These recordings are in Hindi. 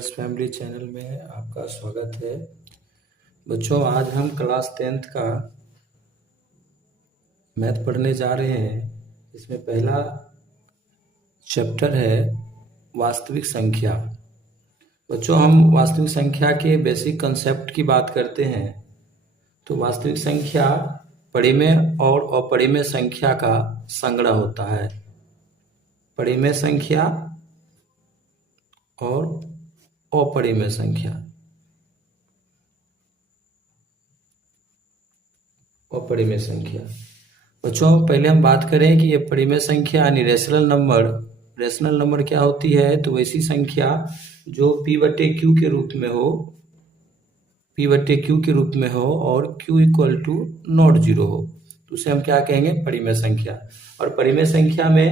वर्ड्स फैमिली चैनल में आपका स्वागत है। बच्चों, आज हम क्लास 10th का मैथ पढ़ने जा रहे हैं। इसमें पहला चैप्टर है वास्तविक संख्या। बच्चों, हम वास्तविक संख्या के बेसिक कंसेप्ट की बात करते हैं। तो वास्तविक संख्या परिमेय और अपरिमेय संख्या का संग्रह होता है। परिमेय संख्या और अपरिमेय संख्या। अपरिमेय संख्या बच्चों, पहले हम बात करें कि ये परिमेय संख्या यानी रेशनल नंबर क्या होती है। तो वैसी संख्या जो p/q के रूप में हो, p/q के रूप में हो और q = नॉट जीरो हो, तो उसे हम क्या कहेंगे, परिमेय संख्या। और परिमेय संख्या में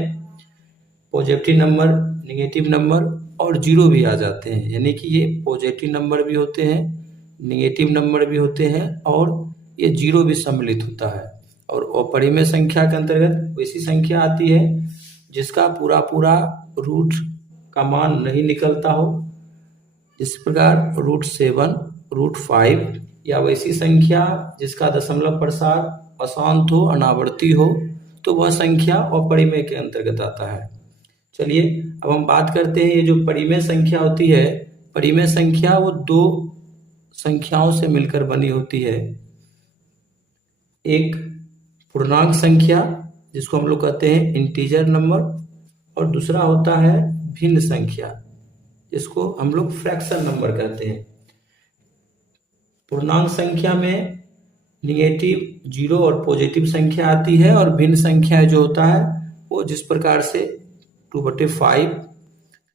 पॉजिटिव नंबर, नेगेटिव नंबर और जीरो भी आ जाते हैं, यानी कि ये पॉजिटिव नंबर भी होते हैं, नेगेटिव नंबर भी होते हैं और ये जीरो भी सम्मिलित होता है। और अपरिमेय संख्या के अंतर्गत वैसी संख्या आती है जिसका पूरा रूट का मान नहीं निकलता हो, इस प्रकार √7, √5 या वैसी संख्या जिसका दशमलव प्रसार अशांत हो, अनावर्ती हो, तो वह संख्या अपरिमेय के अंतर्गत आता है। चलिए अब हम बात करते हैं, ये जो परिमेय संख्या होती है, परिमेय संख्या वो दो संख्याओं से मिलकर बनी होती है। एक पूर्णांक संख्या जिसको हम लोग कहते हैं इंटीजर नंबर, और दूसरा होता है भिन्न संख्या जिसको हम लोग फ्रैक्शन नंबर कहते हैं। पूर्णांक संख्या में निगेटिव, जीरो और पॉजिटिव संख्या आती है, और भिन्न संख्या जो होता है वो जिस प्रकार से 2/5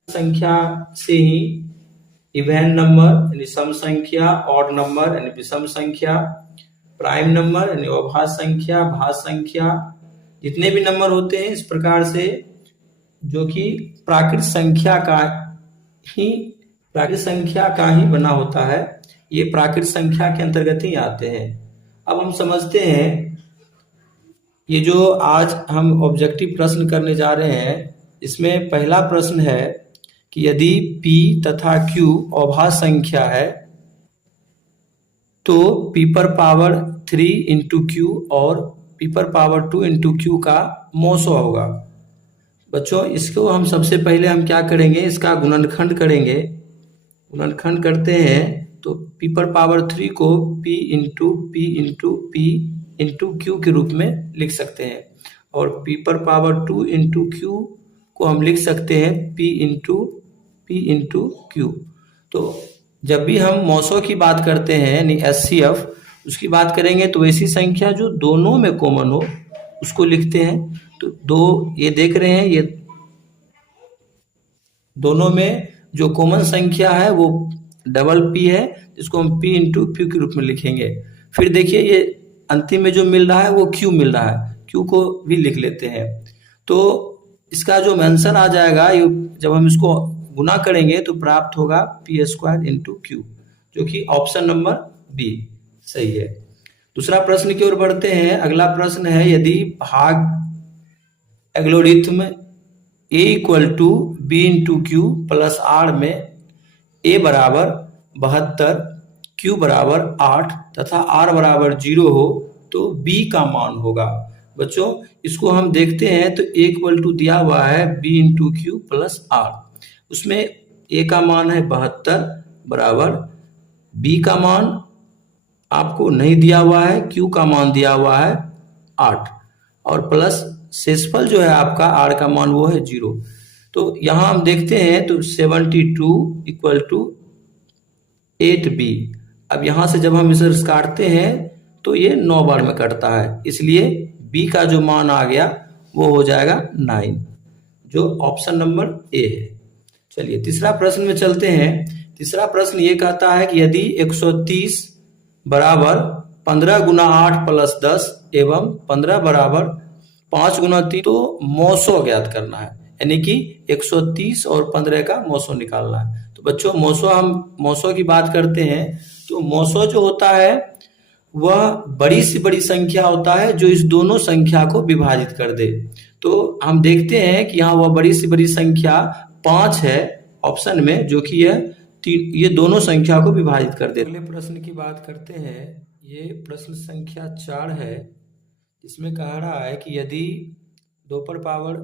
संख्या से ही इवन नंबर यानी सम संख्या, ऑड नंबर यानी विषम संख्या, प्राइम नंबर यानी अभाज्य संख्या, भाज्य संख्या, जितने भी नंबर होते हैं इस प्रकार से जो कि प्राकृत संख्या का ही बना होता है, ये प्राकृत संख्या के अंतर्गत ही आते हैं। अब हम समझते हैं, ये जो आज हम ऑब्जेक्टिव प्रश्न करने जा रहे हैं, इसमें पहला प्रश्न है कि यदि p तथा q अभाज्य संख्या है तो p⁻3 × q और p⁻2 × q का मौसो होगा। बच्चों, इसको हम सबसे पहले हम क्या करेंगे, इसका गुणनखंड करेंगे। गुणनखंड करते हैं तो p⁻3 को p × q के रूप में लिख सकते हैं, और p⁻2 × q को हम लिख सकते हैं p × q। तो जब भी हम मौसो की बात करते हैं यानी HCF, उसकी बात करेंगे तो वैसी संख्या जो दोनों में कॉमन हो उसको लिखते हैं। तो दो, ये देख रहे हैं, ये दोनों में जो कॉमन संख्या है वो डबल p है, जिसको हम p × q के रूप में लिखेंगे। फिर देखिए, ये अंतिम में जो मिल रहा है वो q मिल रहा है, q को भी लिख लेते हैं। तो इसका जो आंसर आ जाएगा, जब हम इसको गुना करेंगे तो प्राप्त होगा p² × q, जो कि ऑप्शन नंबर बी सही है। दूसरा प्रश्न की ओर बढ़ते हैं। अगला प्रश्न है, यदि भाग algorithm a = b × q + r में a = 72, q = 8 तथा r = 0 हो तो b का मान होगा। बच्चों, इसको हम देखते हैं तो a = दिया हुआ है b × q + r, उसमें a का मान है 72 बराबर, b का मान आपको नहीं दिया हुआ है, q का मान दिया हुआ है 8 और प्लस शेषफल जो है आपका r का मान वो है 0। तो यहाँ हम देखते हैं तो 72 = 8b। अब यहाँ से जब हम इसे काटते हैं तो ये 9 बार में कटता है, इसलिए b का जो मान आ गया वो हो जाएगा 9, जो ऑप्शन नंबर ए है। चलिए तीसरा प्रश्न में चलते हैं। तीसरा प्रश्न ये कहता है कि यदि 130 बराबर 15 × 8 + 10 एवं 15 बराबर 5 × 3, तो मौसो ज्ञात करना है, यानी कि 130 और 15 का मौसो निकालना है। तो बच्चों, हम मौसो की बात करते हैं तो मौसो जो होता है वह बड़ी से बड़ी संख्या होता है जो इस दोनों संख्या को विभाजित कर दे। तो हम देखते हैं कि यहाँ वह बड़ी से बड़ी संख्या 5 है ऑप्शन में, जो कि है ये दोनों संख्या को विभाजित कर देते हैं। अगले प्रश्न की बात करते हैं। ये प्रश्न संख्या 4 है। इसमें कह रहा है कि यदि 2 पर power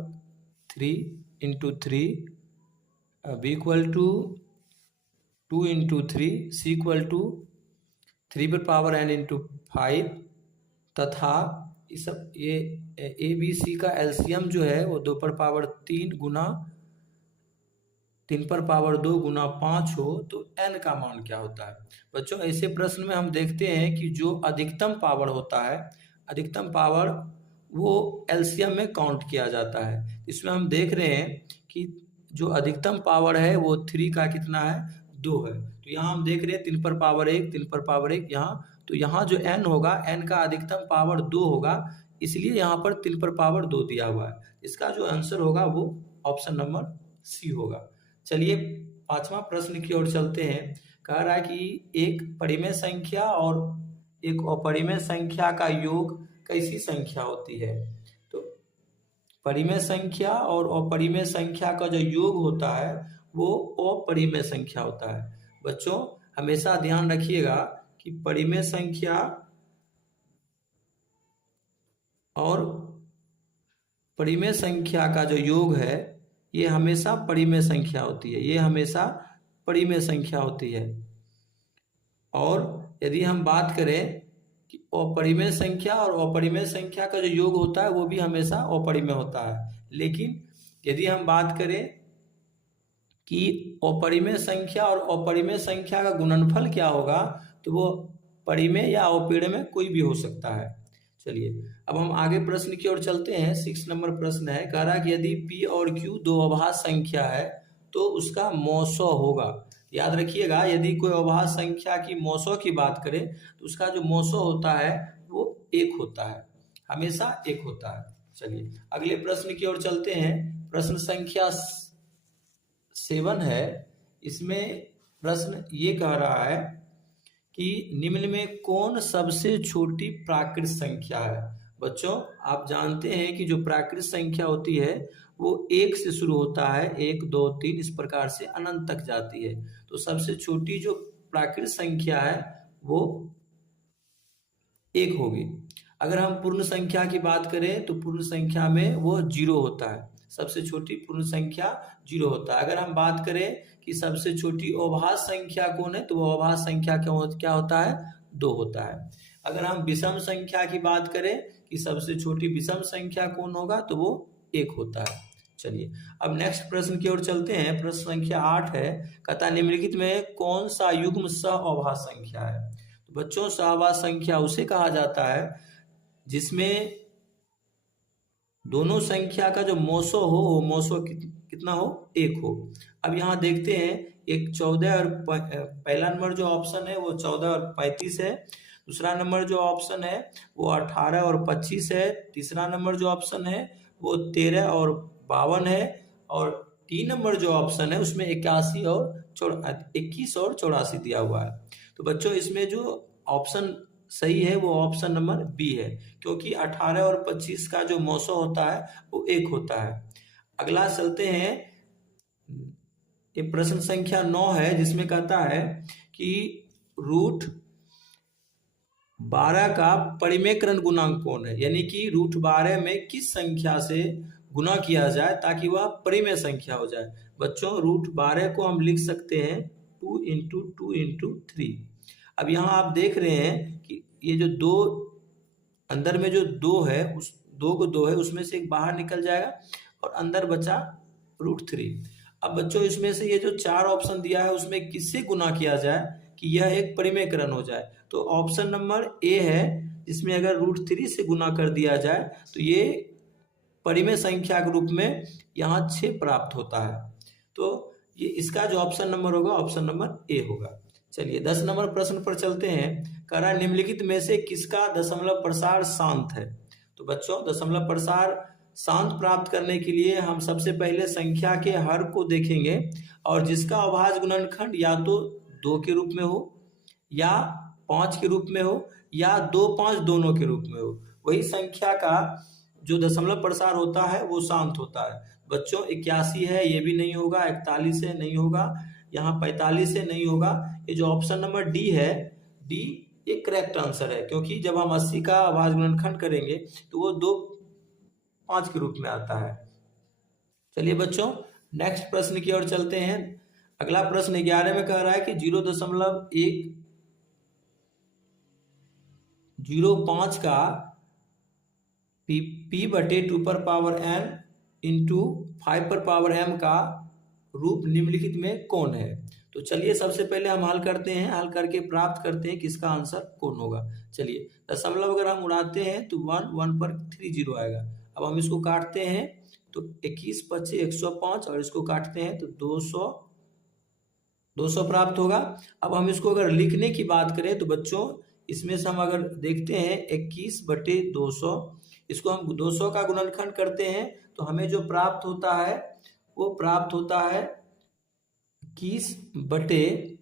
3 into 3 B equal to 2 into 3 C equal to 3 पर पावर n इंटू 5 तथा ये ए बी सी का एलसीएम जो है वो 2 पर पावर 3 गुना 3 पर पावर 2 गुना 5 हो तो n का मान क्या होता है। बच्चों ऐसे प्रश्न में हम देखते हैं कि जो अधिकतम पावर होता है, अधिकतम पावर वो एलसीएम में काउंट किया जाता है। इसमें हम देख रहे हैं कि जो अधिकतम पावर है वो 3 का कितना है, 2 है। तो यहाँ हम देख रहे हैं 3 पर पावर 1, 3 पर पावर 1 यहाँ, तो यहाँ जो n होगा, n का अधिकतम पावर 2 होगा, इसलिए यहाँ पर 3 पर पावर 2 दिया हुआ है। इसका जो आंसर होगा वो ऑप्शन नंबर सी होगा। चलिए 5वां प्रश्न की ओर चलते हैं। कह रहा है कि एक परिमेय संख्या और एक अपरिमेय संख्या का योग कैसी संख्या होती है। तो परिमेय संख्या और अपरिमेय संख्या का जो योग होता है वो अपरिमेय संख्या होता है। बच्चों हमेशा ध्यान रखिएगा कि परिमेय संख्या और परिमेय संख्या का जो योग है ये हमेशा परिमेय संख्या होती है, ये हमेशा परिमेय संख्या होती है। और यदि हम बात करें कि अपरिमेय संख्या और अपरिमेय संख्या का जो योग होता है वो भी हमेशा अपरिमेय होता है। लेकिन यदि हम बात करें कि अपरिमेय संख्या और अपरिमेय संख्या का गुणनफल क्या होगा, तो वो परिमेय या अपरिमेय कोई भी हो सकता है। चलिए अब हम आगे प्रश्न की ओर चलते हैं। 6 नंबर प्रश्न है। कह रहा कि यदि p और q दो अभाज्य संख्या है तो उसका मौसो होगा। याद रखिएगा, यदि कोई अभाज्य संख्या की मौसो की बात करें तो उसका जो मौसो होता है वो 1 होता है, हमेशा 1 होता है। चलिए अगले प्रश्न की ओर चलते हैं। प्रश्न संख्या 7 है। इसमें प्रश्न ये कह रहा है कि निम्न में कौन सबसे छोटी प्राकृत संख्या है। बच्चों आप जानते हैं कि जो प्राकृत संख्या होती है वो 1 से शुरू होता है, 1 2 3 इस प्रकार से अनंत तक जाती है। तो सबसे छोटी जो प्राकृत संख्या है वो 1 होगी। अगर हम पूर्ण संख्या की बात करें तो पूर्ण संख्या में वो 0 होता है, सबसे छोटी पूर्ण संख्या 0 होता है। अगर हम बात करें कि सबसे छोटी अभाज्य संख्या कौन है तो वो अभाज्य संख्या क्या होता है, 2 होता है। अगर हम विषम संख्या की बात करें कि सबसे छोटी विषम संख्या कौन होगा तो वो 1 होता है। चलिए अब नेक्स्ट प्रश्न की ओर चलते हैं। प्रश्न संख्या 8 है। कहता निम्नलिखित में कौन सा युग्म सहअभाज्य संख्या है। तो बच्चों सहअभाज्य संख्या उसे कहा जाता है जिसमें दोनों संख्या का जो मौसो हो वो मौसो कितना हो, 1 हो। अब यहाँ देखते हैं एक 14 और पहला नंबर जो ऑप्शन है वो 14 और 35 है। दूसरा नंबर जो ऑप्शन है वो 18 और 25 है। तीसरा नंबर जो ऑप्शन है वो 13 और 52 है। और 3 नंबर जो ऑप्शन है उसमें 21 और 84 दिया हुआ है। तो बच्चों इसमें जो ऑप्शन सही है वो ऑप्शन नंबर बी है, क्योंकि 18 और 25 का जो मौसो होता है वो 1 होता है। अगला चलते हैं। ये प्रश्न संख्या 9 है जिसमें कहता है कि √12 का परिमेयकरण गुणांक कौन है। यानी कि √12 में किस संख्या से गुना किया जाए ताकि वह परिमेय संख्या हो जाए। बच्चों √12 को हम लिख सकते हैं 2 इंटू 2 इंटू 3। अब यहाँ आप देख रहे हैं कि ये जो 2 अंदर में जो 2 है उस 2 को 2 है उसमें से एक बाहर निकल जाएगा और अंदर बचा √3। अब बच्चों इसमें से ये जो 4 ऑप्शन दिया है उसमें किससे गुना किया जाए कि यह एक परिमेयकरण हो जाए। तो ऑप्शन नंबर ए है जिसमें अगर √3 से गुना कर दिया जाए तो ये परिमेय संख्या के रूप में यहाँ 6 प्राप्त होता है। तो ये इसका जो ऑप्शन नंबर होगा ऑप्शन नंबर ए होगा। चलिए 10 नंबर प्रश्न पर चलते हैं। कह रहा है निम्नलिखित में से किसका दशमलव प्रसार शांत है। तो बच्चों दशमलव प्रसार शांत प्राप्त करने के लिए हम सबसे पहले संख्या के हर को देखेंगे और जिसका अभाज्य गुणनखंड या तो 2 के रूप में हो या 5 के रूप में हो या 2 5 दोनों के रूप में हो, वही संख्या का जो दशमलव प्रसार होता है वो शांत होता है। बच्चों 81 है ये भी नहीं होगा, 41 है नहीं होगा, यहाँ 45 से नहीं होगा। ये जो ऑप्शन नंबर डी है, डी ये करेक्ट आंसर है, क्योंकि जब हम 80 का अभाज्य गुणनखंड करेंगे तो वो 2 5 के रूप में आता है। चलिए बच्चों नेक्स्ट प्रश्न की ओर चलते हैं। अगला प्रश्न 11 में कह रहा है कि 0.105 का p बटे 2 पर पावर n इंटू 5 पर पावर m का रूप निम्नलिखित में कौन है। तो चलिए सबसे पहले हम हल करते हैं, हल करके प्राप्त करते हैं कि इसका आंसर कौन होगा। चलिए दशमलव अगर हम उड़ाते हैं तो 1 पर 3 जीरो आएगा। अब हम इसको काटते हैं तो 21 25 105 और इसको काटते हैं तो 200 प्राप्त होगा। अब हम इसको अगर लिखने की बात करें तो बच्चों इसमें से हम अगर देखते हैं 21 बटे 200, इसको हम 200 का गुणनखंड करते हैं तो हमें जो प्राप्त होता है वो प्राप्त होता है 21 बटे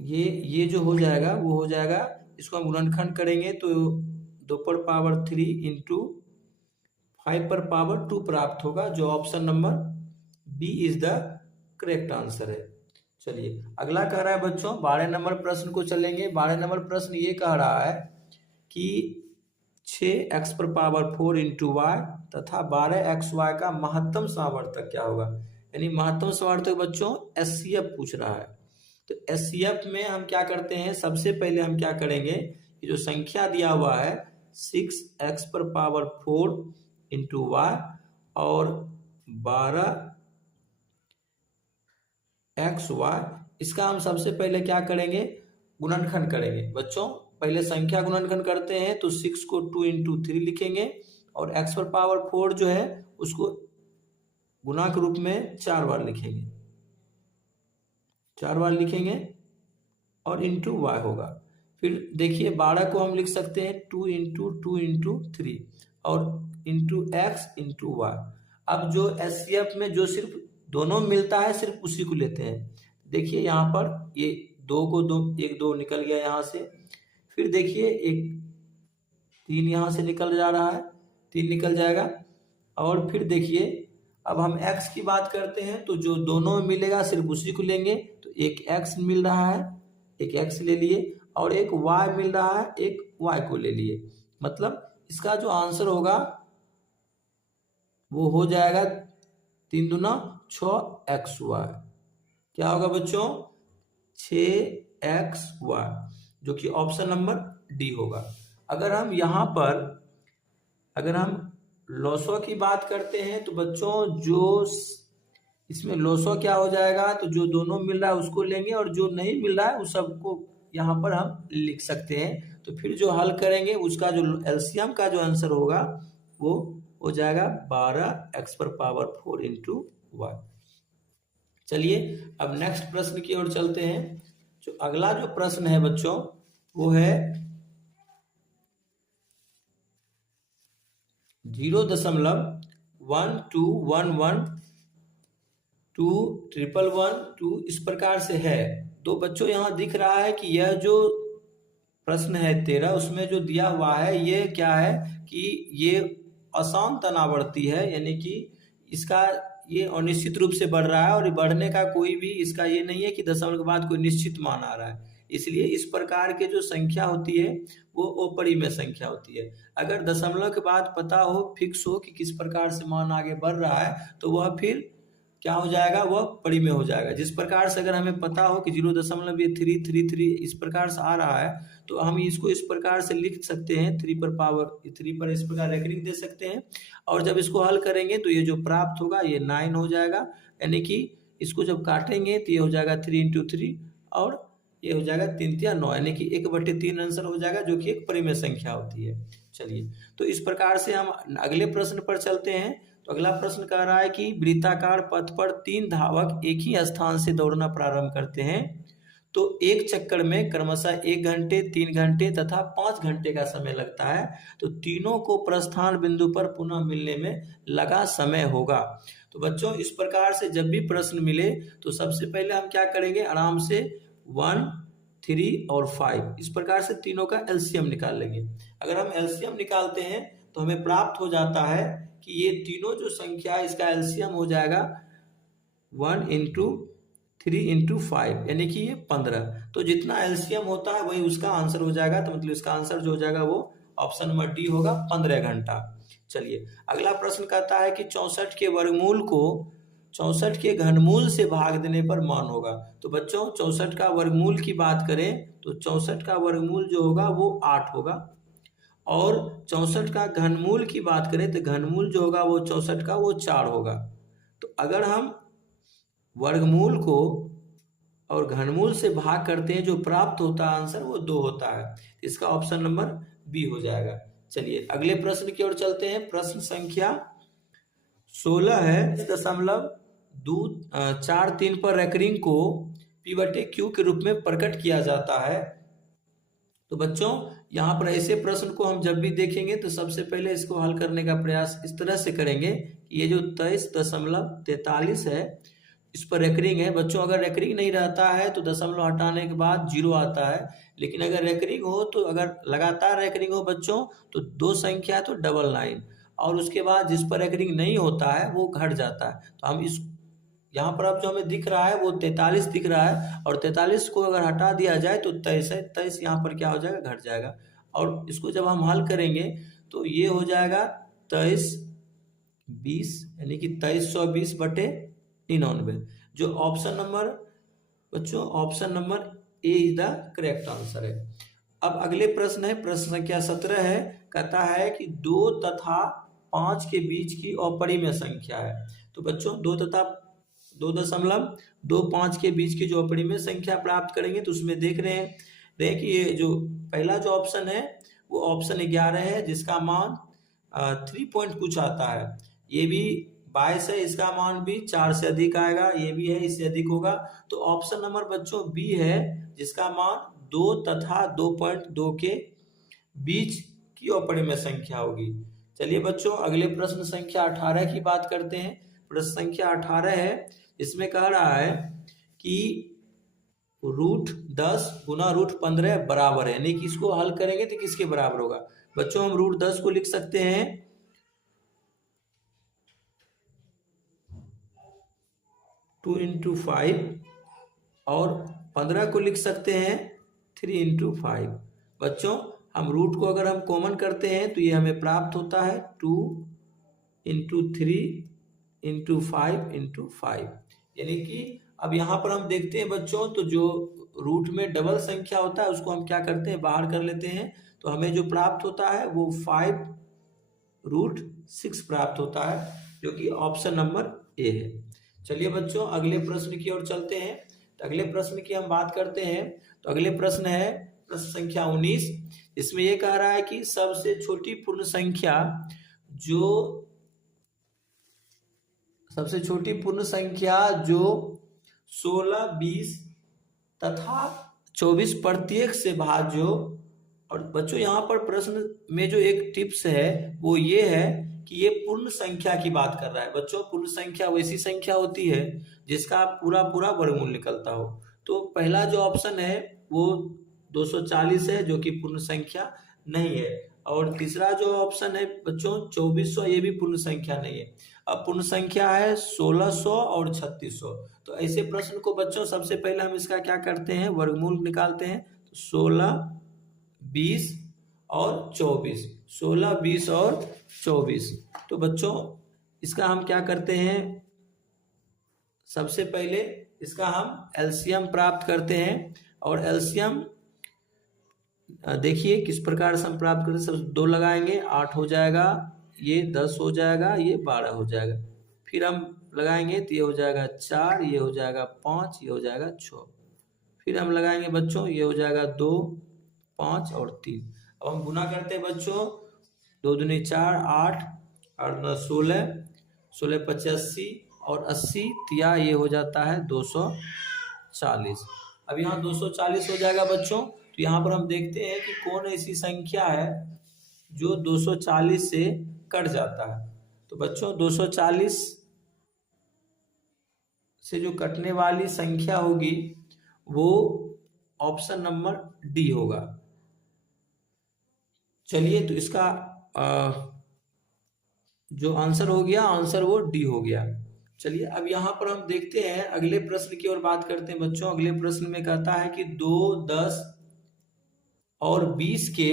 ये जो हो जाएगा वो हो जाएगा, इसको हम गुणनखंड करेंगे तो 2 पर पावर 3 इंटू 5 पर पावर 2 प्राप्त होगा, जो option number B is the correct answer है। चलिए अगला कह रहा है बच्चों 12 नंबर प्रश्न को चलेंगे। 12 नंबर प्रश्न ये कह रहा है कि 6x पर पावर 4 इंटू वाई तथा 12xy का महत्तम सावर्तक क्या होगा। यानी महत्तम सावर्तक बच्चों एचसीएफ पूछ रहा है। तो एचसीएफ में हम क्या करते हैं, सबसे पहले हम क्या करेंगे, ये जो संख्या दिया हुआ है 6x पर पावर 4 इंटू वाई और 12xy, इसका हम सबसे पहले क्या करेंगे, गुणनखंड करेंगे। बच्चों पहले संख्या गुणनखंड करते हैं तो 6 को 2 इंटू 3 लिखेंगे और x पर पावर 4 जो है उसको गुणा के रूप में 4 बार लिखेंगे, 4 बार लिखेंगे और इंटू वाई होगा। फिर देखिए 12 को हम लिख सकते हैं 2 इंटू 3 और इंटू एक्स इंटू वाई। अब जो एचसीएफ में जो सिर्फ दोनों मिलता है सिर्फ उसी को लेते हैं। देखिए यहाँ पर ये 2 को 2 1 2 निकल गया यहाँ से, फिर देखिए एक 3 यहाँ से निकल जा रहा है, 3 निकल जाएगा। और फिर देखिए अब हम x की बात करते हैं तो जो दोनों में मिलेगा सिर्फ उसी को लेंगे, तो एक x मिल रहा है, एक x ले लिए और एक y मिल रहा है, एक y को ले लिए। मतलब इसका जो आंसर होगा वो हो जाएगा 3 दूना 6xy। क्या होगा बच्चों, 6xy, जो कि ऑप्शन नंबर डी होगा। अगर हम यहाँ पर अगर हम लॉसो की बात करते हैं तो बच्चों जो इसमें लॉसो क्या हो जाएगा, तो जो दोनों मिल रहा है उसको लेंगे और जो नहीं मिल रहा है उस सबको यहाँ पर हम लिख सकते हैं। तो फिर जो हल करेंगे उसका जो एलसीएम का जो आंसर होगा वो हो जाएगा 12x पर पावर 4 इंटू वाई। चलिए अब नेक्स्ट प्रश्न की ओर चलते हैं। जो अगला जो प्रश्न है बच्चों वो है 0.12112111111 इस प्रकार से है। तो बच्चों यहाँ दिख रहा है कि यह जो प्रश्न है 13 उसमें जो दिया हुआ है ये क्या है कि ये अशांत अनावर्ती है, यानी कि इसका ये अनिश्चित रूप से बढ़ रहा है और बढ़ने का कोई भी इसका ये नहीं है कि दशमलव के बाद कोई निश्चित मान आ रहा है। इसलिए इस प्रकार के जो संख्या होती है वो अपरिमेय संख्या होती है। अगर दशमलव के बाद पता हो, फिक्स हो कि किस प्रकार से मान आगे बढ़ रहा है तो वह फिर क्या हो जाएगा, वह परिमेय हो जाएगा। जिस प्रकार से अगर हमें पता हो कि 0.333 इस प्रकार से आ रहा है तो हम इसको इस प्रकार से लिख सकते हैं, 3 पर पावर 3 पर इस प्रकार रेकरिंग दे सकते हैं। और जब इसको हल करेंगे तो ये जो प्राप्त होगा ये 9 हो जाएगा, यानी कि इसको जब काटेंगे तो ये हो जाएगा 3 इंटू 3 और ये हो जाएगा 3 या 9, यानी कि 1/3 आंसर हो जाएगा, जो कि एक परिमेय संख्या होती है। चलिए तो इस प्रकार से हम अगले प्रश्न पर चलते हैं। तो अगला प्रश्न कह रहा है कि वृत्ताकार पथ पर 3 धावक एक ही स्थान से दौड़ना प्रारंभ करते हैं तो एक चक्कर में क्रमशः 1 घंटे 3 घंटे तथा 5 घंटे का समय लगता है, तो तीनों को प्रस्थान बिंदु पर पुनः मिलने में लगा समय होगा। तो बच्चों इस प्रकार से जब भी प्रश्न मिले तो सबसे पहले हम क्या करेंगे, आराम से 1 3 और 5 इस प्रकार से तीनों का एलसीएम निकाल लेंगे। अगर हम एलसीएम निकालते हैं तो हमें प्राप्त हो जाता है कि ये तीनों जो संख्या है इसका एलसीएम हो जाएगा 1 इंटू 3 इंटू 5 यानी कि ये 15। तो जितना एलसीएम होता है वही उसका आंसर हो जाएगा। तो मतलब इसका आंसर जो हो जाएगा वो ऑप्शन नंबर डी होगा, 15 घंटा। चलिए अगला प्रश्न कहता है कि 64 के वर्गमूल को 64 के घनमूल से भाग देने पर मान होगा। तो बच्चों 64 का वर्गमूल की बात करें तो 64 का वर्गमूल जो होगा वो 8 होगा, और 64 का घनमूल की बात करें तो घनमूल जो होगा वो 64 का वो 4 होगा। तो अगर हम वर्गमूल को और घनमूल से भाग करते हैं, जो प्राप्त होता है आंसर वो 2 होता है। इसका ऑप्शन नंबर बी हो जाएगा। चलिए अगले प्रश्न की ओर चलते हैं। प्रश्न संख्या 16 है, 0.243 पर रेकरिंग को P बटे Q के रूप में प्रकट किया जाता है। तो बच्चों यहाँ पर ऐसे प्रश्न को हम जब भी देखेंगे तो सबसे पहले इसको हल करने का प्रयास इस तरह से करेंगे कि ये जो 23.43 है इस पर रेकरिंग है। बच्चों अगर रेकरिंग नहीं रहता है तो दशमलव हटाने के बाद 0 आता है, लेकिन अगर रेकरिंग हो तो अगर लगातार रेकरिंग हो बच्चों तो 2 संख्या तो 99, और उसके बाद जिस पर रेकरिंग नहीं होता है वो घट जाता है। तो हम इस यहाँ पर अब जो हमें दिख रहा है वो 43 दिख रहा है, और 43 को अगर हटा दिया जाए तो 23 है। 23 यहाँ पर क्या हो जाएगा, घट जाएगा। और इसको जब हम हल करेंगे तो ये हो जाएगा 2320 यानी कि 2320 बटे 99। जो ऑप्शन नंबर बच्चों option number A is the correct answer है। अब अगले प्रश्न है, प्रश्न संख्या 17 है। कहता है कि 2 तथा 5 के बीच की अपरिमेय संख्या है। तो बच्चों 2 तथा 2.25 के बीच की जो अपरिमेय संख्या प्राप्त करेंगे तो उसमें देख रहे हैं कि ये जो पहला जो ऑप्शन है वो ऑप्शन 11 है, जिसका मान 3 पॉइंट कुछ आता है। ये भी 22 है, इसका मान भी 4 से अधिक आएगा, ये भी है इससे अधिक होगा। तो ऑप्शन नंबर बच्चों बी है, जिसका मान 2 तथा 2.2 के बीच की अपरिमेय संख्या होगी। चलिए बच्चों अगले प्रश्न संख्या 18 की बात करते हैं। प्रश्न संख्या 18 है, इसमें कह रहा है कि √10 गुना √15 बराबर है, यानी कि इसको हल करेंगे तो किसके बराबर होगा। बच्चों हम √10 को लिख सकते हैं 2 इंटू 5, और 15 को लिख सकते हैं 3 इंटू 5। बच्चों हम रूट को अगर हम कॉमन करते हैं तो ये हमें प्राप्त होता है 2 इंटू 3 इंटू 5 इंटू 5। यानी कि अब यहाँ पर हम देखते हैं बच्चों, तो जो रूट में डबल संख्या होता है उसको हम क्या करते हैं, बाहर कर लेते हैं। तो हमें जो प्राप्त होता है वो 5√6 प्राप्त होता है, जो कि ऑप्शन नंबर ए है। चलिए बच्चों अगले प्रश्न की ओर चलते हैं। तो अगले प्रश्न की हम बात करते हैं। तो अगले प्रश्न है प्रश्न संख्या 19। इसमें यह कह रहा है कि सबसे छोटी पूर्ण संख्या जो 16, 20 तथा 24 प्रत्येक से भाज्य। और बच्चों यहाँ पर प्रश्न में जो एक टिप्स है वो ये है कि ये पूर्ण संख्या की बात कर रहा है। बच्चों पूर्ण संख्या वैसी संख्या होती है जिसका पूरा पूरा वर्गमूल निकलता हो। तो पहला जो ऑप्शन है वो 240 है, जो कि पूर्ण संख्या नहीं है। और तीसरा जो ऑप्शन है बच्चों 2400, ये भी पूर्ण संख्या नहीं है। अब पूर्ण संख्या है 1600 और 3600। तो ऐसे प्रश्न को बच्चों सबसे पहले हम इसका क्या करते हैं, वर्गमूल निकालते हैं। तो 16, 20 और 24, 16, 20 और 24। तो बच्चों इसका हम क्या करते हैं, सबसे पहले इसका हम एलसीएम प्राप्त करते हैं। और एलसीएम देखिए किस प्रकार से हम प्राप्त करते हैं। सब 2 लगाएंगे 8 हो जाएगा, ये 10 हो जाएगा, ये 12 हो जाएगा। फिर हम लगाएंगे तो ये हो जाएगा 4, ये हो जाएगा 5, ये हो जाएगा 6। फिर हम लगाएंगे बच्चों, ये हो जाएगा 2, 5 और 3। अब हम गुना करते हैं बच्चों, 2 दूनी 4, 8 और 9 16, 16 5 80 और 80 तिया ये हो जाता है 240। अब यहाँ 240 हो जाएगा बच्चों। तो यहाँ पर हम देखते हैं कि कौन ऐसी संख्या है जो 240 से कट जाता है। तो बच्चों 240 से जो कटने वाली संख्या होगी वो ऑप्शन नंबर डी होगा। चलिए तो इसका जो आंसर हो गया, आंसर वो डी हो गया। चलिए अब यहाँ पर हम देखते हैं अगले प्रश्न की ओर बात करते हैं बच्चों। अगले प्रश्न में कहता है कि 2, 10 और 20 के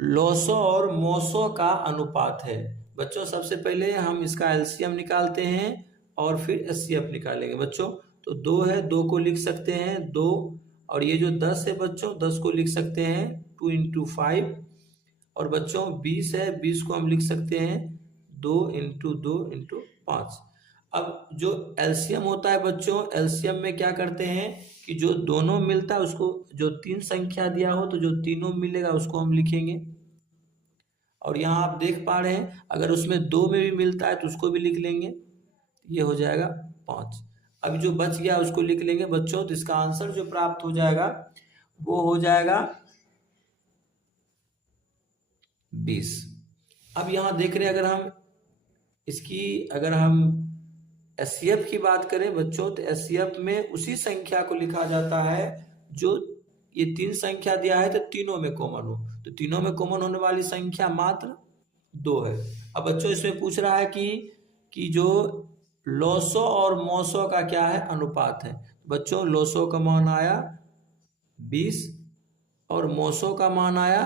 लॉसो और मोसो का अनुपात है। बच्चों सबसे पहले हम इसका एलसीएम निकालते हैं और फिर एचसीएफ निकालेंगे बच्चों। तो 2 है, 2 को लिख सकते हैं 2, और ये जो 10 है बच्चों 10 को लिख सकते हैं 2 × 5, और बच्चों 20 है, 20 को हम लिख सकते हैं 2 × 2 × 5। अब जो एलसीएम होता है बच्चों, एलसीएम में क्या करते हैं कि जो दोनों मिलता है उसको, जो 3 संख्या दिया हो तो जो तीनों मिलेगा उसको हम लिखेंगे। और यहाँ आप देख पा रहे हैं अगर उसमें 2 में भी मिलता है तो उसको भी लिख लेंगे, ये हो जाएगा 5। अब जो बच गया उसको लिख लेंगे बच्चों। तो इसका आंसर जो प्राप्त हो जाएगा वो हो जाएगा 20। अब यहाँ देख रहे हैं अगर हम एचसीएफ की बात करें बच्चों, तो एचसीएफ में उसी संख्या को लिखा जाता है जो ये 3 संख्या दिया है तो तीनों में कॉमन हो। तो तीनों में कॉमन होने वाली संख्या मात्र 2 है। अब बच्चों इसमें पूछ रहा है कि जो लॉसो और मोसो का क्या है, अनुपात है। बच्चों लॉसो का मान आया 20 और मोसो का मान आया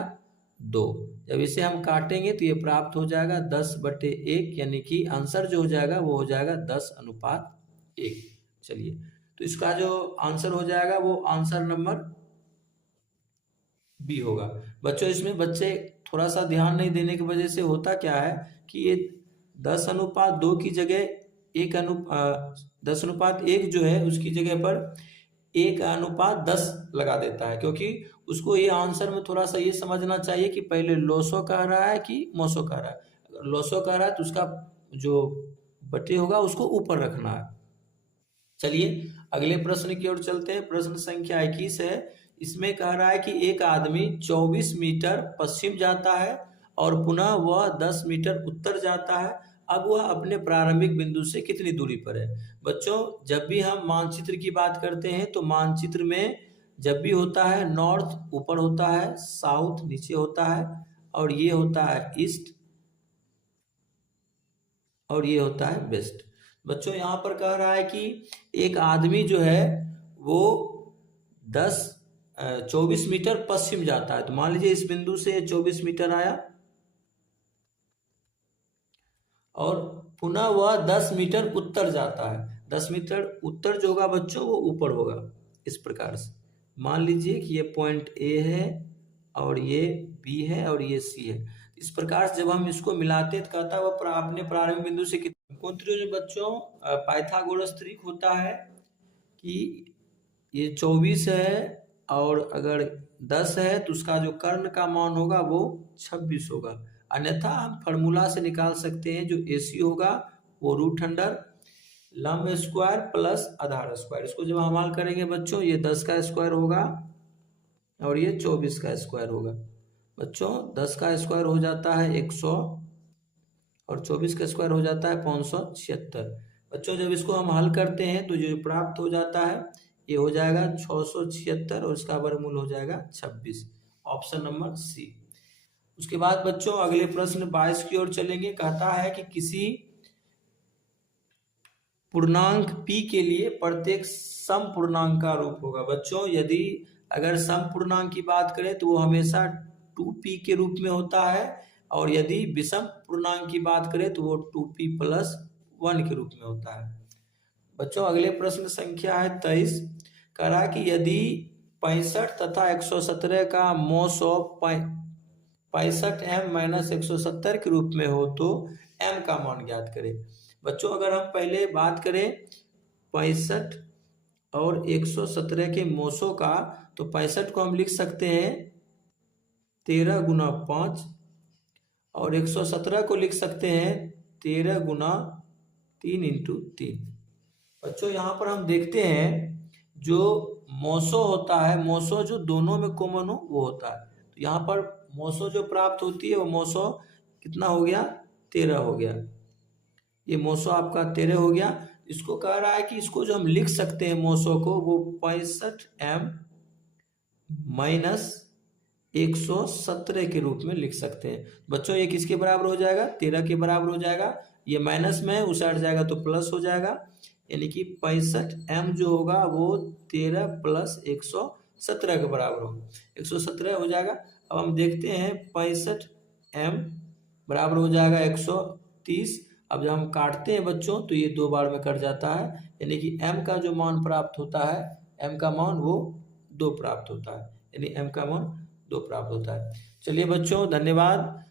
2। जब इसे हम काटेंगे तो ये प्राप्त हो जाएगा 10/1, यानी कि आंसर जो हो जाएगा वो हो जाएगा 10:1। चलिए तो इसका जो आंसर हो जाएगा वो आंसर नंबर बी होगा। बच्चों इसमें बच्चे थोड़ा सा ध्यान नहीं देने की वजह से होता क्या है कि ये 10:2 की जगह 10:1 जो है उसकी जगह पर 1:10 लगा देता है, क्योंकि उसको ये आंसर में थोड़ा सा ये समझना चाहिए कि पहले लॉसो कह रहा है कि मोसो कह रहा है। अगर लॉसो कह रहा है तो उसका जो बटे होगा उसको ऊपर रखना है। चलिए अगले प्रश्न की ओर चलते हैं। प्रश्न संख्या 21 है। इसमें कह रहा है कि एक आदमी 24 मीटर पश्चिम जाता है और पुनः वह 10 मीटर उत्तर जाता है। अब वह अपने प्रारंभिक बिंदु से कितनी दूरी पर है। बच्चों जब भी हम मानचित्र की बात करते हैं तो मानचित्र में जब भी होता है नॉर्थ ऊपर होता है, साउथ नीचे होता है, और ये होता है ईस्ट, और ये होता है वेस्ट। बच्चों यहाँ पर कह रहा है कि एक आदमी जो है वो 24 मीटर पश्चिम जाता है। तो मान लीजिए इस बिंदु से 24 मीटर आया और पुनः वह 10 मीटर उत्तर जाता है। 10 मीटर उत्तर जो होगा बच्चों वो ऊपर होगा। इस प्रकार से मान लीजिए कि ये पॉइंट ए है और ये बी है और ये सी है। इस प्रकार से जब हम इसको मिलाते हैं तो कहता है वह अपने प्रारंभिक बिंदु से कितने बच्चों पाइथागोरस त्रिक होता है कि ये 24 है और अगर 10 है तो उसका जो कर्ण का मान होगा वो 26 होगा। अन्यथा हम फॉर्मूला से निकाल सकते हैं जो AC होगा वो √अंडर लंब स्क्वायर प्लस आधार स्क्वायर। इसको जब हम हल करेंगे बच्चों ये 10 का स्क्वायर होगा और ये 24 का स्क्वायर होगा। बच्चों 10 का स्क्वायर हो जाता है 100 और 24 का स्क्वायर हो जाता है 576। बच्चों जब इसको हम हल करते हैं तो जो प्राप्त हो जाता है ये हो जाएगा 676 और इसका वर्गमूल हो जाएगा 26। Option number C. उसके बाद बच्चों अगले प्रश्न 22 की ओर चलेंगे। कहता है कि किसी पूर्णांक p के लिए प्रत्येक सम पूर्णांक का रूप होगा। बच्चों यदि अगर सम पूर्णांक की बात करें तो वो हमेशा 2p के रूप में होता है, और यदि विषम पूर्णांक की बात करें तो वो 2p+1 के रूप में होता है। बच्चों अगले प्रश्न संख्या है 23। कह रहा है कि यदि 65 तथा 117 का मोस ऑफ 65m - 170 के रूप में हो तो m का मान ज्ञात करें। बच्चों अगर हम पहले बात करें 65 और 117 के मोसों का, तो 65 को हम लिख सकते हैं 13 × 5 और 117 को लिख सकते हैं 13 × 3 × 3। बच्चों यहाँ पर हम देखते हैं जो मोसो होता है, मोसो जो दोनों में कॉमन हो वो होता है। तो यहाँ पर मोसो जो प्राप्त होती है वो मोसो कितना हो गया, 13 हो गया। ये मोसो आपका 13 हो गया। इसको कह रहा है कि इसको जो हम लिख सकते हैं मोसो को वो 65m - 117 के रूप में लिख सकते हैं। बच्चों ये किसके बराबर हो जाएगा, 13 के बराबर हो जाएगा। ये माइनस में है, उस साइड जाएगा तो प्लस हो जाएगा, यानी कि 65m जो होगा वो 13 + 117 के बराबर होगा, 117 हो जाएगा। अब हम देखते हैं 65m बराबर हो जाएगा 130। अब जब हम काटते हैं बच्चों तो ये 2 बार में कट जाता है, यानी कि m का जो मान प्राप्त होता है, m का मान वो 2 प्राप्त होता है, यानी m का मान 2 प्राप्त होता है। चलिए बच्चों, धन्यवाद।